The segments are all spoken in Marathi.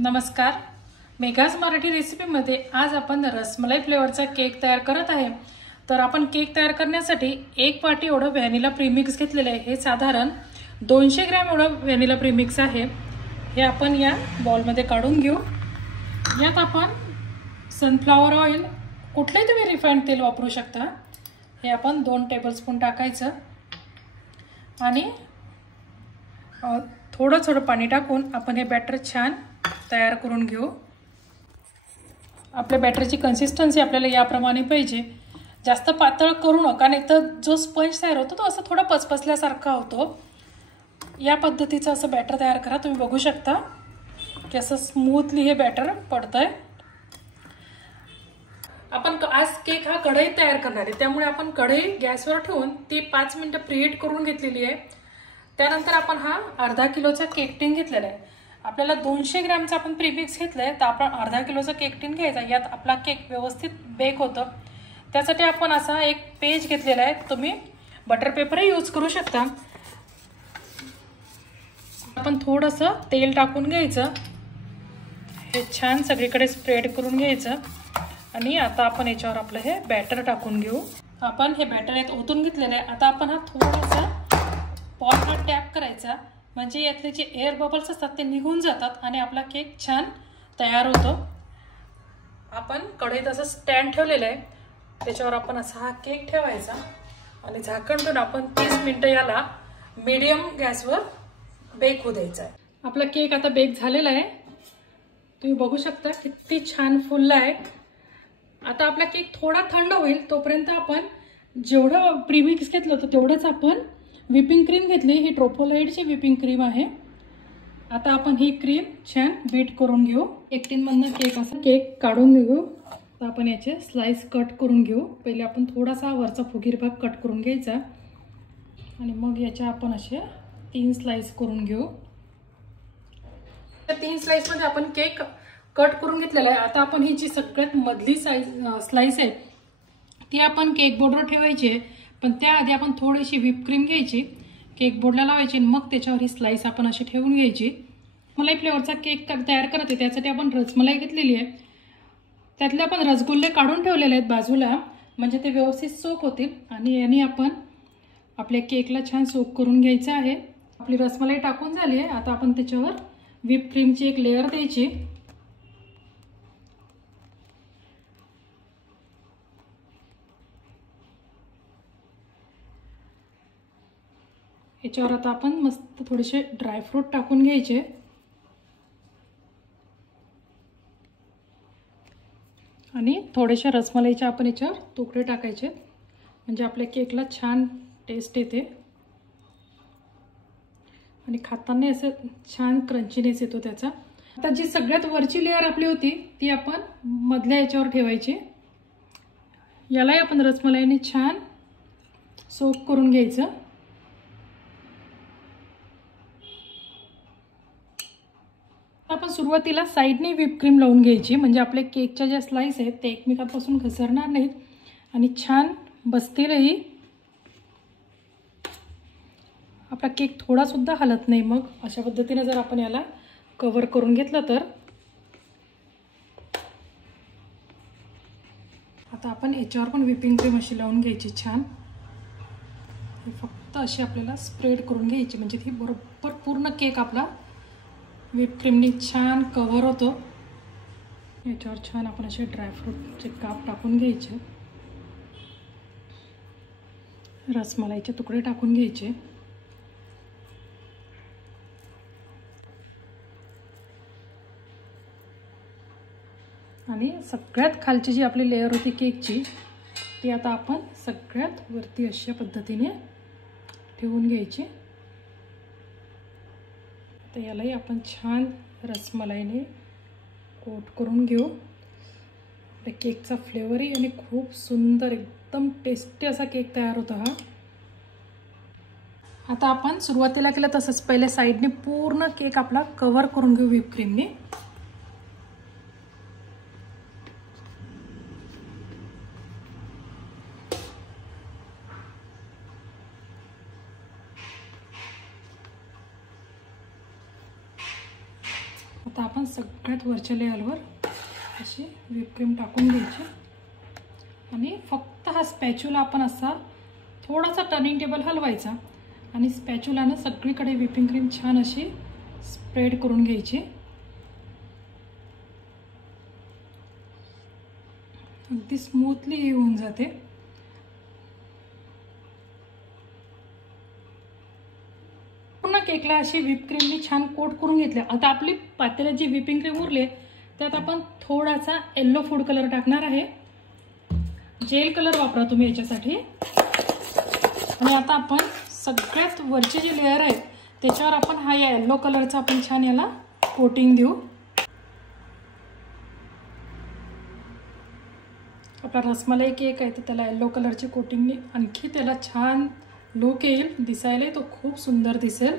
नमस्कार, मेघाज मराठी रेसिपीमध्ये आज आपण रसमलाई फ्लेवरचा केक तयार करत आहे। तर आपण केक तयार करण्यासाठी 1 वाटी एवढं व्हॅनिला प्रीमिक्स घेतलेले आहे। हे साधारण 200 ग्रॅम एवढं व्हॅनिला प्रीमिक्स आहे। हे आपण या बॉलमध्ये काढून घेऊ। यात आपण सनफ्लॉवर ऑइल, कुठलेही तुम्ही रिफाइंड तेल वापरू शकता। हे आपण 2 टेबलस्पून टाकायचं आणि थोडं पाणी टाकून आपण हे बॅटर छान तयार करून घेऊ। आपल्या बॅटरची कन्सिस्टन्सी आपल्याला याप्रमाणे पाहिजे। जास्त पातळ करू नका, नाही तर जो स्पंज तयार होतो तो असं थोडा पचपसल्यासारखा होतो। या पद्धतीचं असं बॅटर तयार करा। तुम्ही बघू शकता की असं स्मूथली हे बॅटर पडतंय। आपण आज केक हा कढईत तयार करणार आहे, त्यामुळे आपण कढई गॅसवर ठेवून ती 5 मिनिटं प्रीहीट करून घेतलेली आहे। त्यानंतर आपण हा अर्धा किलोचा केक टिन घेतलेला आहे। आपल्याला 200 ग्रॅमचा आपण प्रीमिक्स घेतलाय, तर आपण अर्धा किलोचा केक टिन घ्यायचा। यात आपला केक व्यवस्थित बेक होतो। त्यासाठी आपण असा एक पेज घेतलेला आहे, तुम्ही बटर पेपरही यूज करू शकता। आपण थोडंसं तेल टाकून घ्यायचं, हे छान सगळीकडे स्प्रेड करून घ्यायचं आणि आता आपण याच्यावर आपलं हे बॅटर टाकून घेऊ। आपण हे बॅटर यात ओतून घेतलेलं आहे। आता आपण हा थोडासा पॉटला टॅप करायचा, म्हणजे यातले जे एअर बबल्स असतात ते निघून जातात आणि आपला केक छान तयार होतो। आपण कढईत असं स्टँड ठेवलेलं आहे, त्याच्यावर आपण असा हा केक ठेवायचा आणि झाकण ठेवून आपण 30 मिनिटं याला मीडियम गॅसवर बेक होऊ द्यायचा आहे। आपला केक आता बेक झालेला आहे, तुम्ही बघू शकता किती छान फुलला आहे। आता आपला केक थोडा थंड होईल तोपर्यंत आपण जेवढं प्रीमिक्स घेतलं होतं तेवढंच आपण व्हिपिंग क्रीम घेतली। ही ट्रोपोलाइटची व्हिपिंग क्रीम आहे। आता आपण ही क्रीम छान बीट करून घेऊ। एक टिनमधनं केक असं केक काढून घेऊ। तर आपण याचे स्लाइस कट करून घेऊ। पहिले आपण थोडासा वरचा फुगीर भाग कट करून घ्यायचा आणि मग याच्या आपण असे 3 स्लाइस करून घेऊ। त्या 3 स्लाइसमध्ये आपण केक कट करून घेतलेला आहे। आता आपण ही जी सगळ्यात मधली स्लाइस आहे ती आपण केक बोर्डवर ठेवायची आहे, पण त्याआधी आपण थोडीशी व्हिप क्रीम घ्यायची, केक बोर्डला लावायची, मग त्याच्यावर ही स्लाइस आपण अशी ठेवून घ्यायची। मलाई फ्लेवरचा केक तयार करते, त्यासाठी आपण रसमलाई घेतलेली आहे। त्यातले आपण रसगुल्ले काढून ठेवलेले आहेत बाजूला, म्हणजे ते व्यवस्थित सोक होतील आणि याने आपण आपल्या केकला छान सोक करून घ्यायचं आहे। आपली रसमलाई टाकून झाली आहे। आता आपण त्याच्यावर व्हिप क्रीमची एक लेयर द्यायची। याच्यावर आता आपण मस्त थोडेसे ड्रायफ्रूट टाकून घ्यायचे आणि थोडेसे रसमलाईचे आपण याच्यावर तुकडे टाकायचे, म्हणजे आपल्या केकला छान टेस्ट येते आणि खाताना असं छान क्रंचीनेस येतो त्याचा। आता जी सगळ्यात वरची लेयर आपली होती ती आपण मधल्या याच्यावर ठेवायची। यालाही आपण रसमलाईने छान सोक करून घ्यायचं। आपण सुरुवातीला साइडने व्हिप क्रीम लावून घ्यायची, म्हणजे आपल्या केकच्या ज्या स्लाइस आहेत ते एकमेकांपासून घसरणार नाहीत आणि छान बसतीलही। आपला केक थोडा सुद्धा हलत नाही। मग अशा पद्धतीने जर आपण याला कव्हर करून घेतलं तर आता आपण याच्यावर पण व्हिपिंग क्रीम अशी लावून घ्यायची छान। फक्त अशी आपल्याला स्प्रेड करून घ्यायची, म्हणजे ती बरोबर पूर्ण केक आपला व्हिप क्रीमने छान कव्हर होतो। याच्यावर छान आपण असे ड्रायफ्रूटचे काप टाकून घ्यायचे, रसमलाईचे तुकडे टाकून घ्यायचे आणि सगळ्यात खालची जी आपली लेयर होती केकची ती आता आपण सगळ्यात वरती अशा पद्धतीने ठेवून घ्यायची। तर यालाही आपण छान रसमलाईने कोट करून घेऊ। त्या केकचा फ्लेवरही आणि खूप सुंदर एकदम टेस्टी असा केक तयार होतो हा। आता आपण सुरुवातीला केलं तसंच पहिले साइडने पूर्ण केक आपला कव्हर करून घेऊ व्हिप क्रीमने। आता आपण सगळ्यात वरच्या लेयरवर अशी व्हिप क्रीम टाकून घ्यायची आणि फक्त हा स्पॅच्युला आपण असा थोडासा टर्निंग टेबल हलवायचा आणि स्पॅच्युलानं सगळीकडे व्हिपिंग क्रीम छान अशी स्प्रेड करून घ्यायची। अगदी स्मूथली होऊन जाते। पूर्ण केकला अशी व्हिप क्रीमनी छान कोट करून घेतले। आता आपली पातेल्यात जी व्हिपिंग क्रीम उरली त्यात आपण थोडासा येलो फूड कलर टाकणार आहे। जेल कलर वापरा तुम्ही याच्यासाठी। आणि आता आपण सगळ्यात वरचे जे लेयर आहेत त्याच्यावर आपण हा येलो कलरचा आपण छान याला कोटिंग देऊ। आपला रसमलाई केक आहे तर त्याला येलो कलरची कोटिंगने आणखी त्याला छान लुक येईल, दिसायला तो खूप सुंदर दिसेल।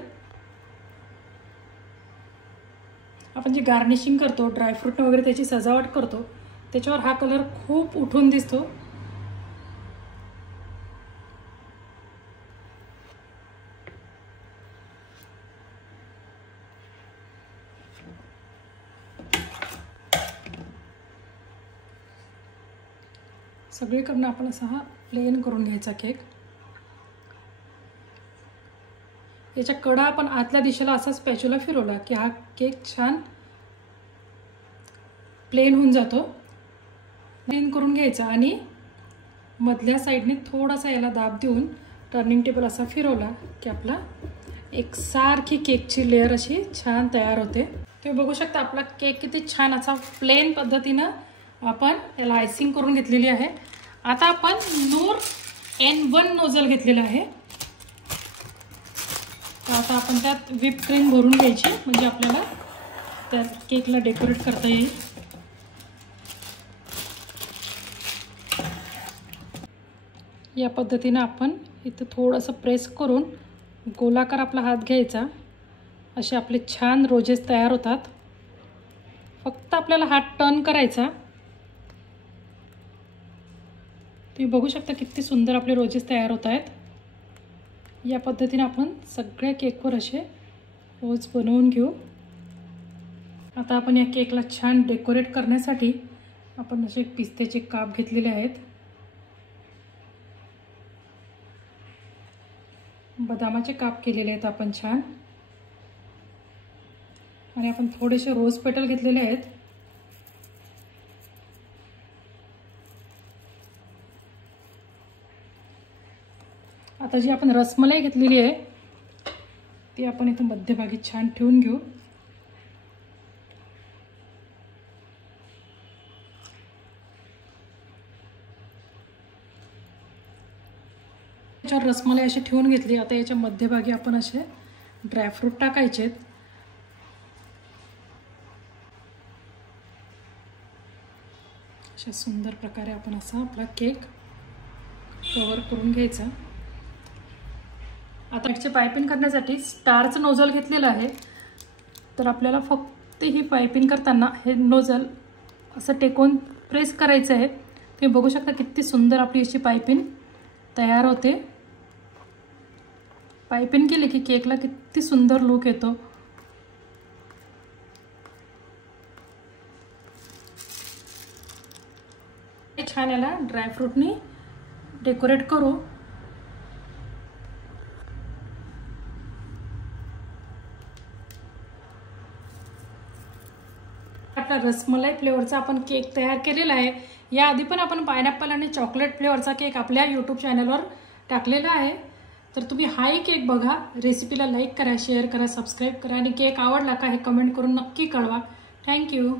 आपण जी गार्निशिंग करतो ड्रायफ्रूट वगैरे त्याची सजावट करतो त्याच्यावर हा कलर खूप उठून दिसतो। सगळीकडनं आपण असा हा प्लेन करून घ्यायचा केक। याच्या कडा आपण आतल्या दिशेला असा स्पॅच्युला फिरवला की हा केक छान प्लेन होऊन जातो। प्लेन करून घ्यायचा आणि मधल्या साईडने थोडासा याला दाब देऊन टर्निंग टेबल असा फिरवला की आपला एक सारखी केकची लेयर अशी छान तयार होते। तुम्ही बघू शकता आपला केक किती छान असा प्लेन पद्धतीने आपण याला आयसिंग करून घेतलेली आहे। आता आपण नूर N1 नोझल घेतलेला आहे। आता आपण त्यात व्हिप क्रीम भरून घ्यायची म्हणजे आपल्याला त्या केकला डेकोरेट करता येईल। या पद्धतीने आपण इथे थोडंसं प्रेस करून गोलाकार आपला हात घ्यायचा, असे आपले छान रोजेस तयार होतात। फक्त आपल्याला हात टर्न करायचा। तुम्ही बघू शकता किती सुंदर आपले रोजेस तयार होत आहेत। या पद्धतीने आपण सगळ्या केकवर असे रोज बनवून घेऊ। आता आपण या केकला छान डेकोरेट करण्यासाठी आपण असे पिस्त्याचे काप घेतलेले आहेत, बदामाचे काप केलेले आहेत आपण छान, आणि आपण थोडेसे रोज पेटल घेतलेले आहेत। आता जी आपण रसमलाई घेतलेली आहे ती आपण इथे मध्यभागी छान ठेवून घेऊ। याच्यावर रसमलाई अशी ठेवून घेतली। आता याच्या मध्यभागी आपण असे ड्रायफ्रूट टाकायचे। अशा सुंदर प्रकारे आपण असा आपला केक कव्हर करून घ्यायचा। आता याचे पाइपिंग करण्यासाठी स्टारचं नोझल घेतलेलं आहे, तर आपल्याला फक्त ही पाइपिंग करताना हे नोझल असं टेकून प्रेस करायचं आहे। तुम्ही बघू शकता किती सुंदर आपली अशी पाइपिंग तयार होते। पाइपिंग केली की केकला किती सुंदर लुक येतो। छान याला ड्रायफ्रूटनी डेकोरेट करू। आपला रसमलाई फ्लेवरचा आपण केक तयार केलेला आहे। याआधी पण आपण पायनॅपल आणि चॉकलेट फ्लेवरचा केक आपल्या यूट्यूब चॅनलवर टाकलेला आहे, तर तुम्ही हाही केक बघा। रेसिपीला लाईक करा, शेअर करा, सबस्क्राईब करा आणि केक आवडला का हे कमेंट करून नक्की कळवा। थँक्यू।